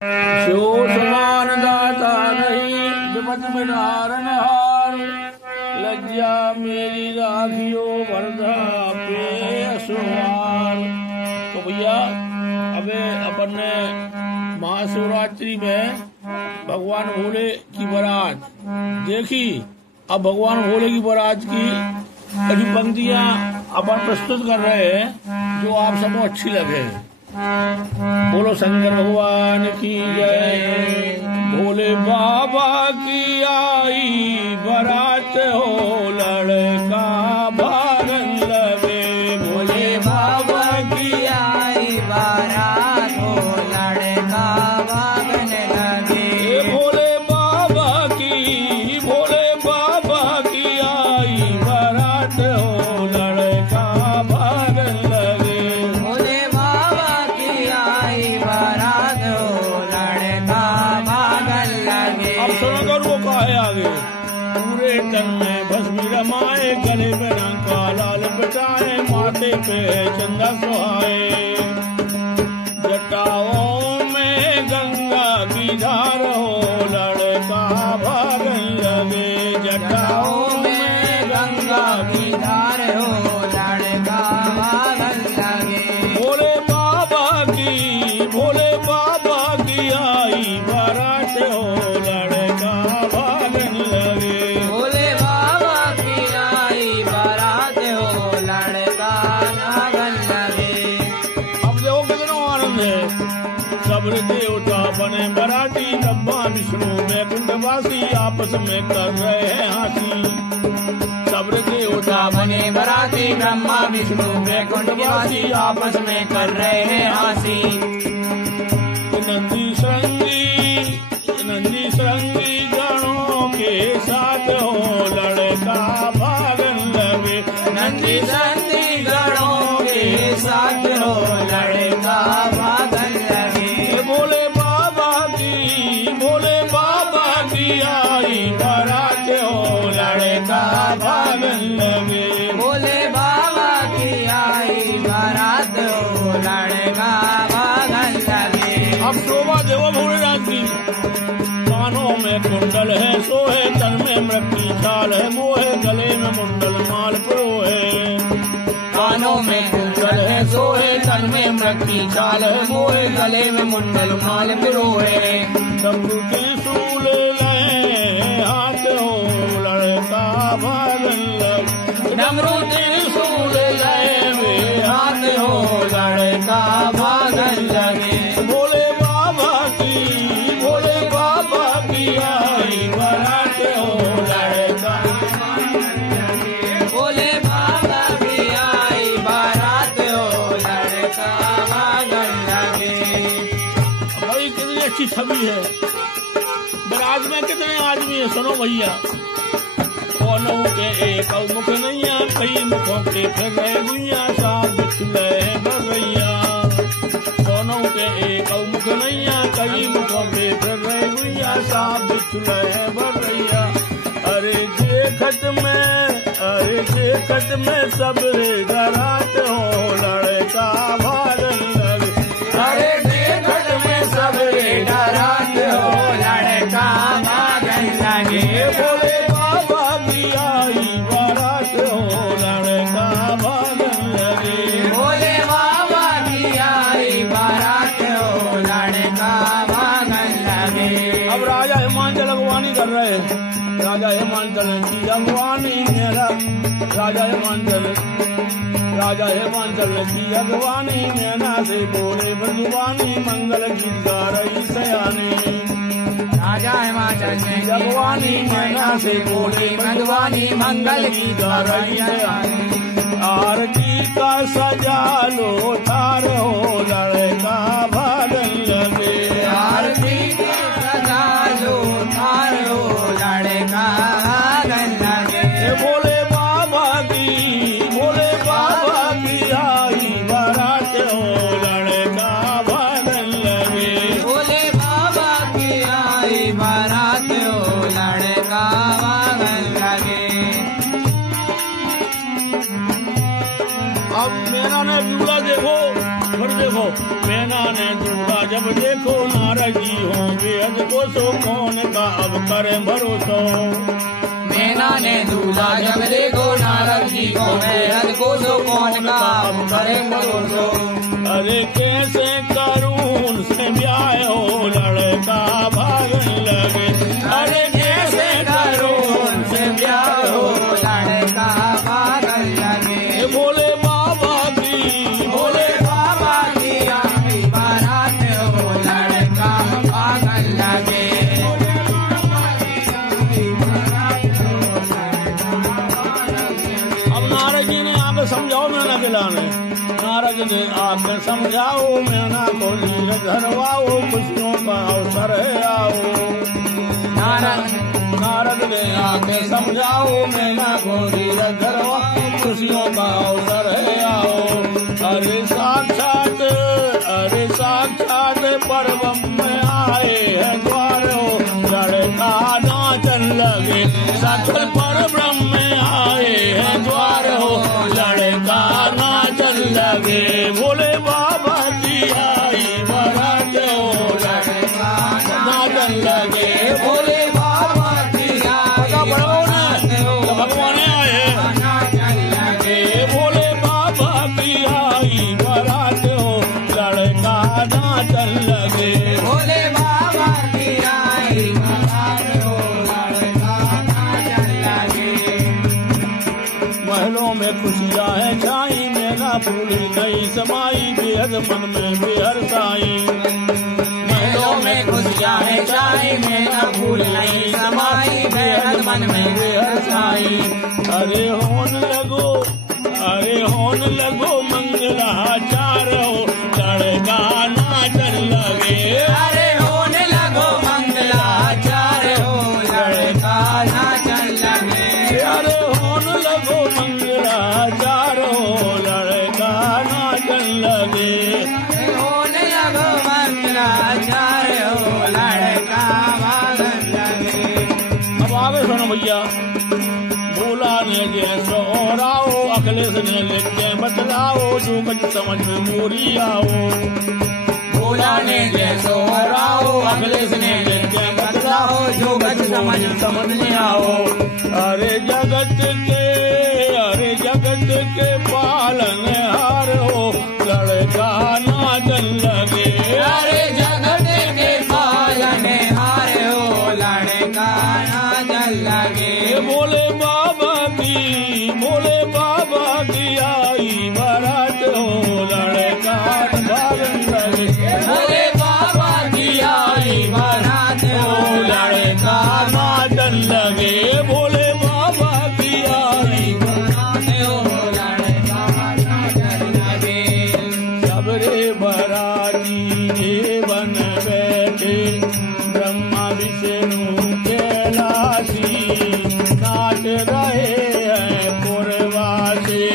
जो समान दाता नहीं विपत बिनारन हार, लज्जा मेरी राखियो वरदा पे असुवार। तो भैया अबे अपन ने महाशिवरात्रि में भगवान भोले की बारात देखी। अब भगवान भोले की बारात की कुछ पंक्तियां अपन प्रस्तुत कर रहे हैं जो आप सबको अच्छी लगे। बोलो शंकर भगवान की जय। भोले बाबा की आई बारात हो, लड़का भागन लगे। भोले बाबा की आई बारात हो, लड़का भागन लगे। भोले बाबा की आई बारात हो, लड़का भागन लगे। भोले बाबा की आई बारात हो, लड़का भागन लगे। अब सुनो कर वो कहे आगे। पूरे तन में भस्मी रमाए, गले में रंग का लाल बचाए, माथे पे चंदा सुहाए। जटाओं में गंगा की धार हो, लड़का भागन लगे। जटाओं में गंगा की धार हो, लड़का भागन लगे। भोले बाबा की आई बारात हो, लड़का भागन लगे। भोले बाबा की आई बारात हो, लड़का भागन लगे। अब देखो कितना आनंद है। सब्र देवता बने बराती, ब्रह्मा विष्णु में कुंडवासी आपस में कर रहे हैं हाथी। सब्र देवता बने बराती, ब्रह्मा विष्णु में कुंडवासी आपस में कर रहे हैं हासी। नंदी श्रृंगी गणों के साथ हो, लड़का भागन लगे। नंदी श्रृंगी गणों के साथ हो, लड़का भागन लगे। भोले बाबा की आई बारात हो, लड़का भागन लगे। भोले बाबा की आई बारात हो, लड़का भागन लगे। अब शोभा देवो भोलेनाथ की। कानों में कुंडल है सोहे, तन में मृत्यु छाल है मोहे, गले में मुंडल माल पुरोहे। कानों में कुंडल है सोहे, तन में मृत्यु छाल है मोहे, गले में मुंडल माल पिरोहे। डमरू त्रिशूल लए हाथ हो, लड़का भागन लगे। डमरू त्रिशूल लए वे हाथ हो, लड़का भागन लगे। भोले बाबा की आई बारात हो, लड़का भोले बाबा की आई बारात हो, लड़का भागन लगे। भाई कितनी अच्छी छवि है। बारात में कितने आदमी है सुनो भैया। कौनों के एक मुख नैया, कई मुखों के फिर रहे भैया, साफ बिछले बरैया। कौनों के एक मुख नैया, कई मुखों के फिर रहे भैया, साफ बिछले बरैया। अरे देखत में सब बारात हो, लड़का भागन लगे। अरे देखत में सब बारात हो, लड़का भागन लगे। भोले बाबा की आई बारात हो, लड़का भागन लगे। भोले बाबा की आई बारात हो, लड़का भागन लगे। अब राजा हिमांचल अगवानी कर रहे हैं। राजा हिमांचल की अगवानी मेरा, राजा हिमांचल की अगवानी मैना से बोले बंधुवानी, मंगल गीत गा रही सयानी। राजा हिमाचल की अगवानी मैना से बोले मधुवानी, मंगल गीत गा रही सयानी। आरती का सजा लो तार हो, लड़का भागन लगे। आरती का सजा लो तार हो, लड़का भागन लगे। भोले बाबा की आई बारात हो, लड़का भागन लगे। भोले बाबा की आई बारात हो, लड़का भागन लगे। अब मैना ने दूल्हा देखो, फिर देखो मैना ने दूल्हा जब देखो, नारद नारद जी हो बेहद कोसो, कौन का अब करें भरोसो। मैना ने दूल्हा जब देखो नारद जी को बेहद कोसो, कौन का अब करे भरोसो। अरे कैसे करूं से ब्याह हो, लड़का भागन लगे। अरे कैसे करूं से ब्याह हो, लड़का भागन लगे। भोले बाबा की, भोले बाबा की आई बारात हो, लड़का भागन लगे। अब नारद जी ने आके समझाओ मैना खिलाने। नारद ने आके समझाओ मैना को नीरज धरवाओ, खुशियों का अवसर है आओ। नारद ने आके समझाओ मैना को नीरज धरवाओ, खुशियों का अवसर है आओ। अरे साक्षात पर्वम में आए हैं द्वार हो, लड़का नाचन लगे। सकल पर ब्रह्म में आए हैं द्वार हो, लड़का नाचन लगे। भोले बाबा की आई बारात हो, लड़का नाचन लगे। भोले बाबा की आई बारात हो, भगवान आए नाचन लगे। भोले बाबा की आई बारात हो, लड़का नाचन लगे। भोले बाबा की आई बारात हो, लड़का नाचन लगे। महलों में खुशियाँ है छाई, मैना फूली नई समाई, बेहद मन में बेहर साई। महलों में खुशियाँ है छाई, मैना फूल नहीं समाई, बेहद मन में बेहद साई। अरे होन लगो मंगलाचार हो, लड़का नाचन लगे। अरे होने लगो मंगलाचार हो, लड़का नाचन लगे। अरे होन लगो मंगलाचार हो, लड़का नाचन लगे। होने लगो मंगलाचार हो, लड़का भागन लगे। अब आगे सुनो भैया। भोला ने जैसो ओराओ, अखिलेश ने लिख के बतलाओ, जो कुछ समझ में मोरी आओ। भोला ने जैसो ओराओ, अखिलेश ने लिख के बतलाओ, जो कुछ समझ में आओ। अरे जगत के पालनहार हो, लड़का नाचन लगे। अरे जगत के पालनहार हो, लड़का नाचन लगे। भोले बाबा की आई बारात हो, लड़का भागन लगे। भोले बाबा की आई बारात हो, लड़का नाचन लगे। भोले बाबा की आई बारात हो, लड़का नाचन लगे। सबरे बराती जीवन बैठे, ब्रह्मा विष्णु कैलाशी, नाच रहे हैं पूर्वासी।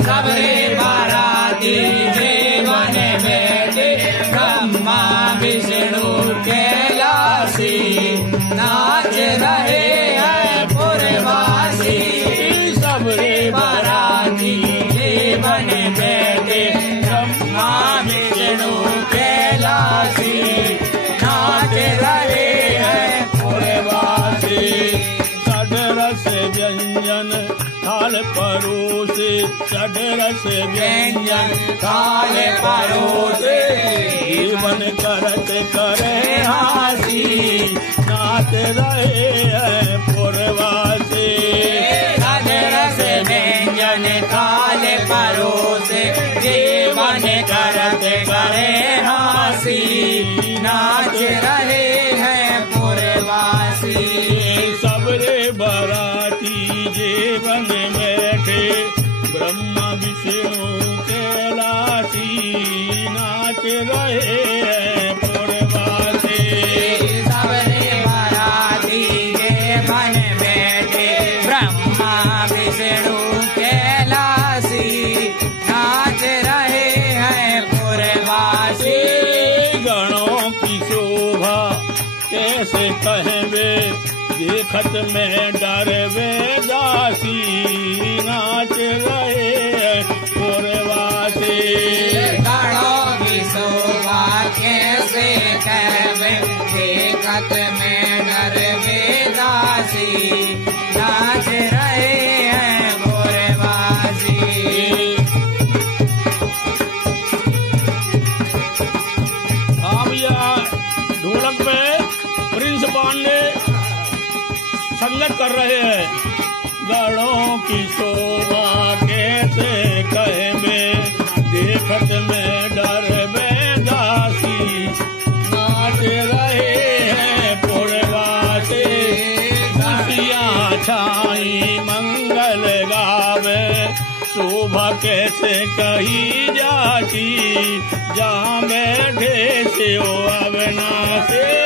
सबरे बाराती जीवन बैठे, ब्रह्मा विष्णु कैलाशी, नाच रहे हैं पूर्वासी। सबरे बाराती जीवन बैठे, ब्रह्मा विष्णु कैलाशी, नाच रहे हैं पूर्वासी। षड्रस व्यंजन थाल परोसे, षड्रस व्यंजन थाल परोसे, जीवन करत करे हासी, नाच रहे हैं पूर्वासी। षड्रस व्यंजन थाल परोसे, जीवन करत करे हासी, नाच रहे हैं पूर्वासी। सबरे बराती जीवन बैठे, ब्रह्मा विष्णु कैलाशी, नाच रहे हैं पूर्वासी। सबरे बाराती जीवन बैठे, ब्रह्मा विष्णु कैलाशी, नाच रहे हैं पूर्वासी। गणों की शोभा कैसे कहवे, देखत में डर वे दासी, नाच रहे हैं पूर्वासी। गणों की शोभा कैसे कहवे, देखत में डर बेदासी नाच रहे हैं भोरवासी। हाँ भैया, ढोलक पे प्रिंस पांडे संगत कर रहे हैं। गढ़ों की शोभा कैसे कहे, देखत में डर बेदासी नाच रहे हैं पुरवासी। खुशियाँ छाई मंगल गावे, शोभा कैसे कही जाती, जहाँ बैठे से वो अविनाशी।